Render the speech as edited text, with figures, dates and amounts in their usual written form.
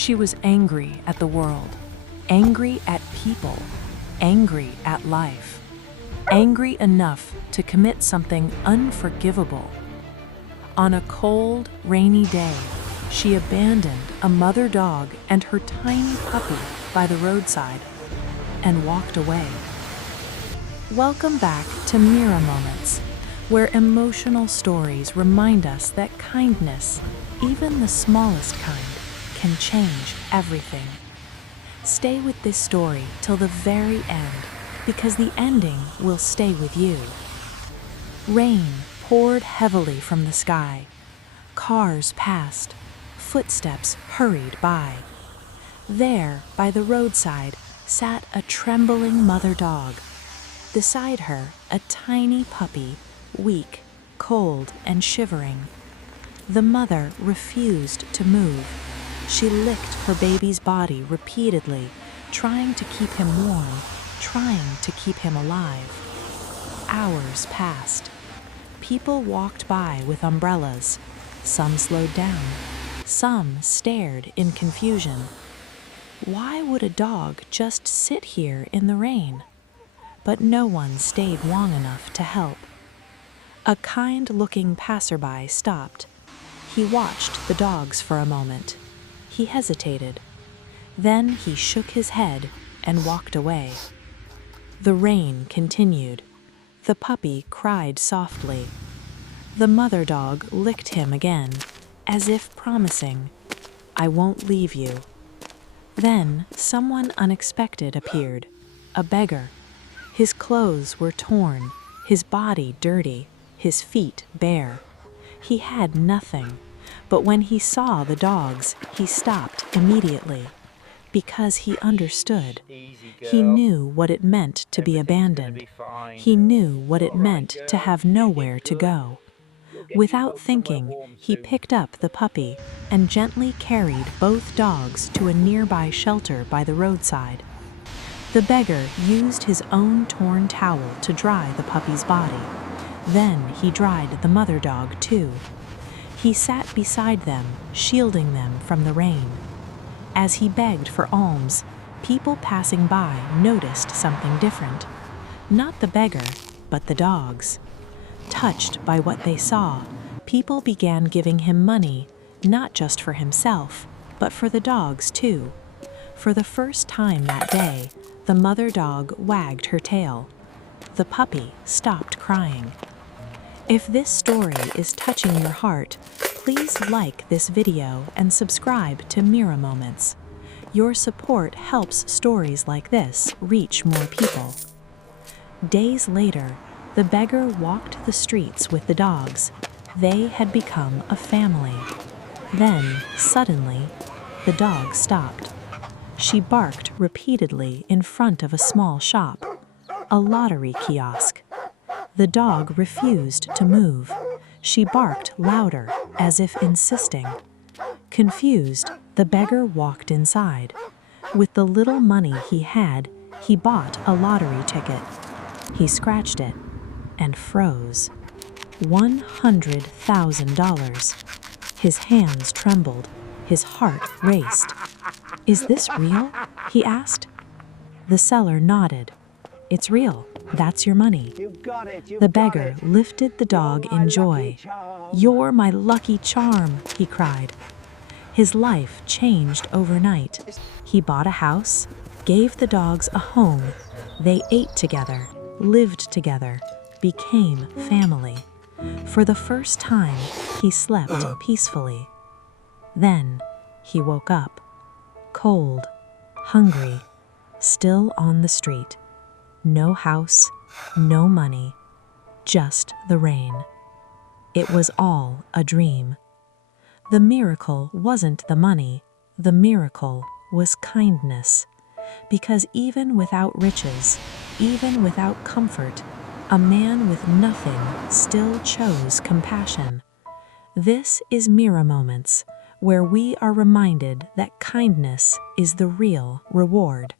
She was angry at the world, angry at people, angry at life, angry enough to commit something unforgivable. On a cold, rainy day, she abandoned a mother dog and her tiny puppy by the roadside and walked away. Welcome back to Mira Moments, where emotional stories remind us that kindness, even the smallest kind, can change everything. Stay with this story till the very end, because the ending will stay with you. Rain poured heavily from the sky. Cars passed. Footsteps hurried by. There, by the roadside, sat a trembling mother dog. Beside her, a tiny puppy, weak, cold, and shivering. The mother refused to move. She licked her baby's body repeatedly, trying to keep him warm, trying to keep him alive. Hours passed. People walked by with umbrellas. Some slowed down. Some stared in confusion. Why would a dog just sit here in the rain? But no one stayed long enough to help. A kind-looking passerby stopped. He watched the dogs for a moment. He hesitated. Then he shook his head and walked away. The rain continued. The puppy cried softly. The mother dog licked him again, as if promising, "I won't leave you." Then someone unexpected appeared, a beggar. His clothes were torn, his body dirty, his feet bare. He had nothing, but when he saw the dogs, he stopped immediately, because he understood. He knew what it meant to be abandoned. He knew what it meant to have nowhere to go. Without thinking, he picked up the puppy and gently carried both dogs to a nearby shelter by the roadside. The beggar used his own torn towel to dry the puppy's body. Then he dried the mother dog too. He sat beside them, shielding them from the rain. As he begged for alms, people passing by noticed something different. Not the beggar, but the dogs. Touched by what they saw, people began giving him money, not just for himself, but for the dogs too. For the first time that day, the mother dog wagged her tail. The puppy stopped crying. If this story is touching your heart, please like this video and subscribe to Mira Moments. Your support helps stories like this reach more people. Days later, the beggar walked the streets with the dogs. They had become a family. Then, suddenly, the dog stopped. She barked repeatedly in front of a small shop, a lottery kiosk. The dog refused to move. She barked louder, as if insisting. Confused, the beggar walked inside. With the little money he had, he bought a lottery ticket. He scratched it and froze. $100,000. His hands trembled. His heart raced. "Is this real?" he asked. The seller nodded. "It's real. That's your money." The beggar lifted the dog in joy. "You're my lucky charm," he cried. His life changed overnight. He bought a house, gave the dogs a home. They ate together, lived together, became family. For the first time, he slept peacefully. Then he woke up, cold, hungry, still on the street. No house, no money, just the rain. It was all a dream. The miracle wasn't the money, the miracle was kindness. Because even without riches, even without comfort, a man with nothing still chose compassion. This is Mira Moments, where we are reminded that kindness is the real reward.